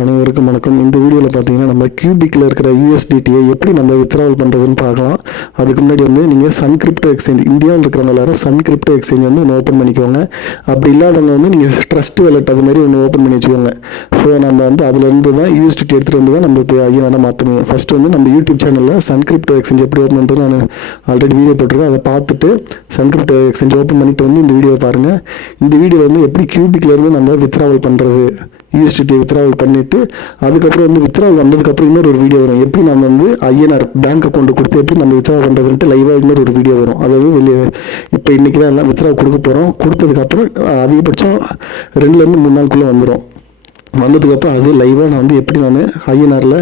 அனைவருக்கும் வணக்கம். இந்த வீடியோவில் பார்த்தீங்கன்னா நம்ம கியூபிக்கில் இருக்கிற யூஎஸ்டிடியை எப்படி நம்ம வித்ட்ராவல் பண்ணுறதுன்னு பார்க்கலாம். அதுக்கு முன்னாடி நீங்கள் சன் கிரிப்டோ எக்ஸ்சேஞ்ச் இந்தியாவில் இருக்கிறவங்க எல்லாரும் சன் கிரிப்டோ எக்ஸ்சேஞ்ச் ஒன்று ஓப்பன் பண்ணிக்கோங்க. அப்படி இல்லாதவங்க நீங்கள் ட்ரஸ்ட் வாலெட் அது மாதிரி ஒன்று ஓப்பன் பண்ணி வச்சுக்கோங்க. ஸோ நம்ம அதுலேருந்து தான் யூஎஸ்டிடி எடுத்துகிட்டு தான் நம்ம இப்போ ஐயனாக மாற்றணும். ஃபஸ்ட்டு நம்ம யூடியூப் சேனலில் சன் கிரிப்டோ எக்ஸ்சேஞ்ச் எப்படி ஓப்பன் பண்ணுறது நான் ஆல்ரெடி வீடியோ போட்டிருக்கேன். அதை பார்த்துட்டு சன் கிரிப்டோ எக்ஸ்சேஞ்ச் ஓப்பன் பண்ணிவிட்டு இந்த வீடியோவை பாருங்கள். இந்த வீடியோவில் எப்படி கியூபிக்லேருந்து நம்ம வித்ட்ராவல் பண்ணுறது, யூஎஸ்டிடி வித்ட்ராவல் பண்ணிவிட்டு அதுக்கப்புறம் வித்ட்ராவல் வந்ததுக்கப்புறம் இன்னொரு வீடியோ வரும். எப்படி நம்ம ஐஎன்ஆர் பேங்க் அக்கௌண்ட் கொடுத்து எப்படி நம்ம வித்ட்ராவல் பண்ணுறதுன்ட்டு லைவாக இன்னொரு வீடியோ வரும். அதாவது வெளியே இப்போ இன்றைக்கி தான் எல்லாம் வித்ட்ராவல் கொடுக்க போகிறோம். கொடுத்ததுக்கப்புறம் அதிகபட்சம் 2-3 நாளுக்குள்ளே வந்துடும். வந்ததுக்கப்புறம் அது லைவாக நான் எப்படி நான் ஐஎன்ஆரில்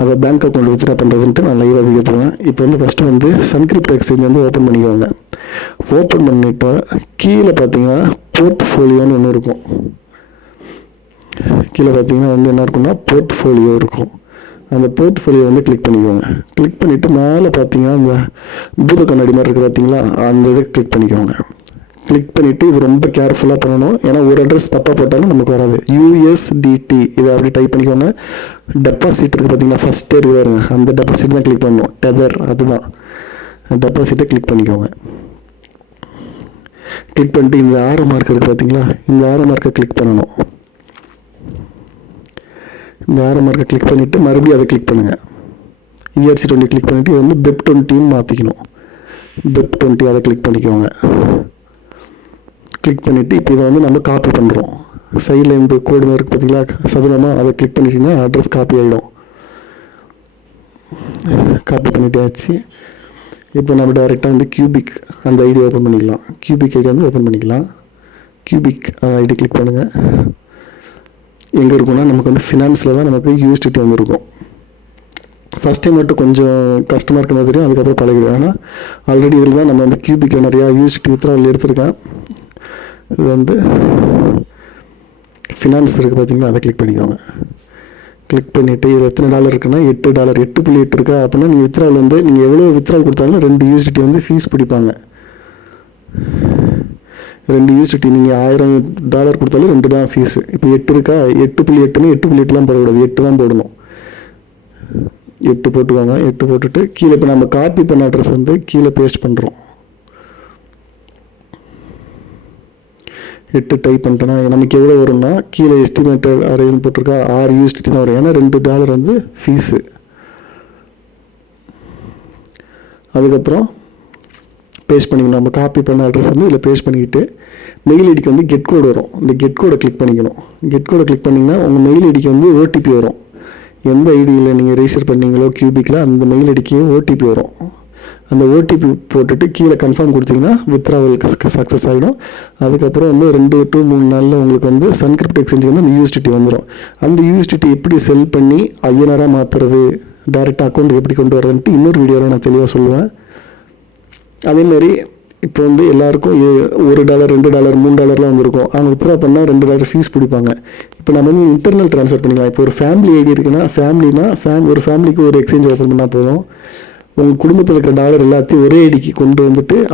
அதை பேங்க் அக்கௌண்ட் வித்ட்ரா பண்ணுறதுன்ட்டு நான் லைவாக வீடியோ போடுவேன். இப்போ first Sun crypto exchange open பண்ணிக்கோங்க. ஓப்பன் பண்ணிவிட்டு கீழே பார்த்தீங்கன்னா போர்ட்ஃபோலியோன்னு ஒன்று இருக்கும். கீழே பார்த்தீங்கன்னா என்ன இருக்குன்னா போர்ட்ஃபோலியோ இருக்கும். அந்த போர்ட்ஃபோலியோ கிளிக் பண்ணிக்கோங்க. கிளிக் பண்ணிவிட்டு மேலே பார்த்தீங்கன்னா இந்த பூத கண்ணாடி மாதிரி இருக்குது பார்த்தீங்களா, அந்த இதை கிளிக் பண்ணிக்கோங்க. கிளிக் பண்ணிவிட்டு இது ரொம்ப கேர்ஃபுல்லாக பண்ணணும். ஏன்னா ஒரு அட்ரஸ் தப்பாக போட்டாலும் நமக்கு வராது. யூஎஸ்டிடி இதை அப்படி டைப் பண்ணிக்கோங்க. டெபாசிட் இருக்குது பார்த்தீங்கன்னா, ஃபஸ்ட்டே இருக்கு பாருங்க, அந்த டெபாசிட் தான் கிளிக் பண்ணணும். டெதர் அதுதான் டெபாசிட்டை கிளிக் பண்ணிக்கோங்க. கிளிக் பண்ணிட்டு இந்த ஆரோ மார்க் இருக்குது பார்த்தீங்களா, இந்த ஆரோ மார்க்கை கிளிக் பண்ணணும். இந்த ஆரோ மார்க்கை கிளிக் பண்ணிவிட்டு மறுபடியும் அதை கிளிக் பண்ணுங்கள். ERC20 கிளிக் பண்ணிவிட்டு இது BEP20 மாற்றிக்கணும். BEP20 அதை கிளிக் பண்ணிக்கோங்க. கிளிக் பண்ணிவிட்டு இப்போ இதை நம்ம காப்பி பண்ணுறோம். சைடில் இந்த கோடு இருக்குது பார்த்தீங்களா சதுரமாக, அதை கிளிக் பண்ணிட்டீங்கன்னா அட்ரஸ் காப்பி ஆகிடும். காப்பி பண்ணிட்டாச்சு. இப்போ நம்ம டைரெக்டாக கியூபிக் அந்த ஐடி ஓப்பன் பண்ணிக்கலாம். கியூபிக் ஐடி ஓப்பன் பண்ணிக்கலாம். கியூபிக் ஐடி கிளிக் பண்ணுங்கள். எங்கே இருக்குன்னா நமக்கு ஃபினான்ஸில் தான் நமக்கு யூஎஸ்டிடி இருக்கும். ஃபஸ்ட் டைம் மட்டும் கொஞ்சம் கஷ்டமாக இருக்க மாதிரி தெரியும், அதுக்கப்புறம் பழகிடும். ஆனால் ஆல்ரெடி இதில் தான் நம்ம கியூபிக்கில் நிறையா யூஎஸ்டிடி வித்ட்ராவல் எடுத்திருக்கேன். இது ஃபினான்ஸ் இருக்குது பார்த்தீங்களா, அதை கிளிக் பண்ணிக்கோங்க. கிளிக் பண்ணிவிட்டு இது எத்தனை டாலர் இருக்குன்னா $8 8.8 இருக்கா அப்படின்னா நீங்கள் வித்ட்ராவல் நீங்கள் எவ்வளோ வித்ட்ராவல் கொடுத்தாலும் 2 யூஎஸ்டிடி ஃபீஸ் பிடிப்பாங்க. 2 யூஎஸ்டிடி நீங்கள் $1000 கொடுத்தாலும் 2 தான் ஃபீஸு. இப்போ 8 இருக்கா, 8.8ன்னு 8.8லாம் போடக்கூடாது, 8 தான் போடணும். 8 போட்டுக்கோங்க. 8 போட்டுட்டு கீழே இப்போ நம்ம காப்பி பண்ண அட்ரஸ் கீழே பேஸ்ட் பண்ணுறோம். 8 டைப் பண்ணிட்டோன்னா நமக்கு எவ்வளோ வரும்னா கீழே எஸ்டிமேட்டட் அரேன்னு போட்டிருக்கா, 6 யூஎஸ்டிடி தான் வரும். ஏன்னா $2 ஃபீஸு. அதுக்கப்புறம் பேஸ்ட் பண்ணிக்கணும். நம்ம காப்பி பண்ண அட்ரஸ் இதில் பேஸ்ட் பண்ணிக்கிட்டு மெயில் ஐடிக்கு கெட் கோடு வரும். இந்த கெட் கோடை கிளிக் பண்ணிக்கணும். கெட் கோடை கிளிக் பண்ணிங்கன்னா உங்கள் மெயில் ஐடிக்கு ஓடிபி வரும். எந்த ஐடியில் நீங்கள் ரெஜிஸ்டர் பண்ணீங்களோ கியூபிக்கில் அந்த மெயில் ஐடிக்கு ஓடிபி வரும். அந்த ஓடிபி போட்டுட்டு கீழே கன்ஃபார்ம் கொடுத்தீங்கன்னா வித்ட்ராவல் சக்ஸஸ் ஆகிடும். அதுக்கப்புறம் 2 to 3 நாளில் உங்களுக்கு சன் கிரிப்டோ எக்ஸ்சேஞ்சுக்கு அந்த யூஎஸ்டிடி வந்துடும். அந்த யூஎஸ்டிடி எப்படி செல் பண்ணி ஐஎன்ஆராக மாற்றுறது, டைரெக்டாக அக்கௌண்ட்டுக்கு எப்படி கொண்டு வரதுன்ட்டு இன்னொரு வீடியோவில் நான் தெளிவாக சொல்லுவேன். அதேமாரி இப்போ எல்லாருக்கும் $1 $2 $3லாம் வந்திருக்கும். அவங்க வித்ட்ரா பண்ணால் $2 ஃபீஸ் பிடிப்பாங்க. இப்போ நம்ம இன்டர்னல் ட்ரான்ஸ்ஃபர் பண்ணிக்கலாம். இப்போ ஒரு ஃபேமிலி ஐடி இருக்குன்னா ஒரு ஃபேமிலிக்கு ஒரு எக்ஸ்சேஞ்ச் ஓப்பன் பண்ணால் போதும். உங்கள் குடும்பத்தில் இருக்கிற டாலர் எல்லாத்தையும் ஒரே ஐடிக்கு கொண்டு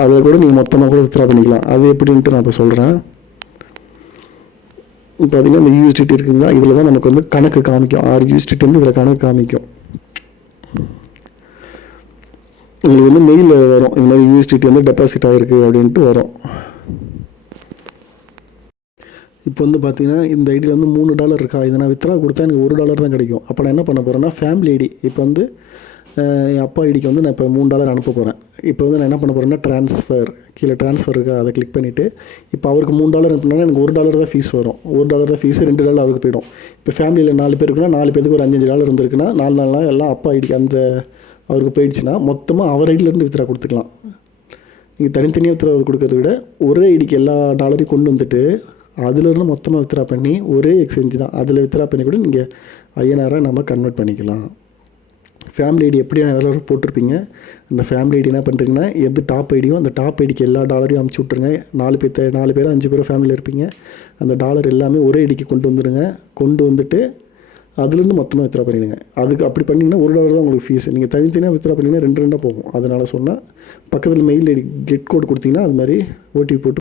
அதில் கூட நீங்கள் மொத்தமாக கூட வித்ட்ரா பண்ணிக்கலாம். அது எப்படின்ட்டு நான் இப்போ சொல்கிறேன். இப்போ பார்த்தீங்கன்னா இந்த யூஎஸ்டிடி இருக்குங்களா, இதில் தான் நமக்கு கணக்கு காமிக்கும். 6 யூஎஸ்டிடி இதில் கணக்கு காமிக்கும். உங்களுக்கு மெயிலில் வரும், இந்த மாதிரி யூஎஸ்டிடி டெபாசிட் ஆகிருக்கு அப்படின்ட்டு வரும். இப்போ பார்த்தீங்கன்னா இந்த ஐடியில் $3 இருக்கா, இதை நான் வித்ட்ரா கொடுத்தா எனக்கு $1 தான் கிடைக்கும். அப்போ நான் என்ன பண்ண போகிறேன்னா ஃபேமிலி ஐடி இப்போ என் அப்பா ஐடிக்கு நான் இப்போ $3 அனுப்ப போகிறேன். இப்போ நான் என்ன பண்ண போகிறேன்னா ட்ரான்ஸ்ஃபர் கீழே ட்ரான்ஸ்ஃபர் இருக்கா, அதை கிளிக் பண்ணிவிட்டு இப்போ அவருக்கு $3 அனுப்புனா எனக்கு $1 தான் ஃபீஸ் வரும். $1 தான் ஃபீஸு, $2 அவருக்கு போயிடும். இப்போ ஃபேமிலியில் 4 பேர் இருக்குன்னா 4 பேருக்கு ஒரு $5 இருந்திருக்குன்னா 4 நாள் எல்லாம் அப்பா ஐடிக்கு அந்த அவருக்கு போயிடுச்சுன்னா மொத்தமாக அவர் ஐடியிலேருந்து வித்ட்ரா கொடுத்துக்கலாம். நீங்கள் தனித்தனியாக வித்ட்ரா கொடுக்கறத விட ஒரே ஐடிக்கு எல்லா டாலரையும் கொண்டு அதிலிருந்து மொத்தமாக வித்ட்ரா பண்ணி ஒரே எக்ஸ்சேஞ்சு தான் அதில் வித்ட்ரா பண்ணி கூட நீங்கள் ஐஎன்ஆராக நம்ம கன்வெர்ட் பண்ணிக்கலாம். ஃபேமிலி ஐடி எப்படி எல்லாரும் போட்டிருப்பீங்க. அந்த ஃபேமிலி ஐடி என்ன பண்ணுறீங்கன்னா எது டாப் ஐடியோ அந்த டாப் ஐடிக்கு எல்லா டாலரையும் அமுச்சு விட்ருங்க. 4 பேர் 5 பேர் ஃபேமிலியில் இருப்பீங்க. அந்த டாலர் எல்லாமே ஒரே ஐடிக்கு கொண்டு வந்துட்டு அதுலேருந்து மொத்தமாக வித்ட்ரா பண்ணிவிடுங்க. அதுக்கு அப்படி பண்ணிங்கன்னா $1 தான் உங்களுக்கு ஃபீஸ். நீங்கள் தனித்தனியாக வித்ட்ரா பண்ணிங்கன்னா 2 போகும். அதனால் சொன்னால் பக்கத்தில் மெயில் ஐடி கெட் கோட் கொடுத்தீங்கன்னா அது மாதிரி ஓடிபி போட்டு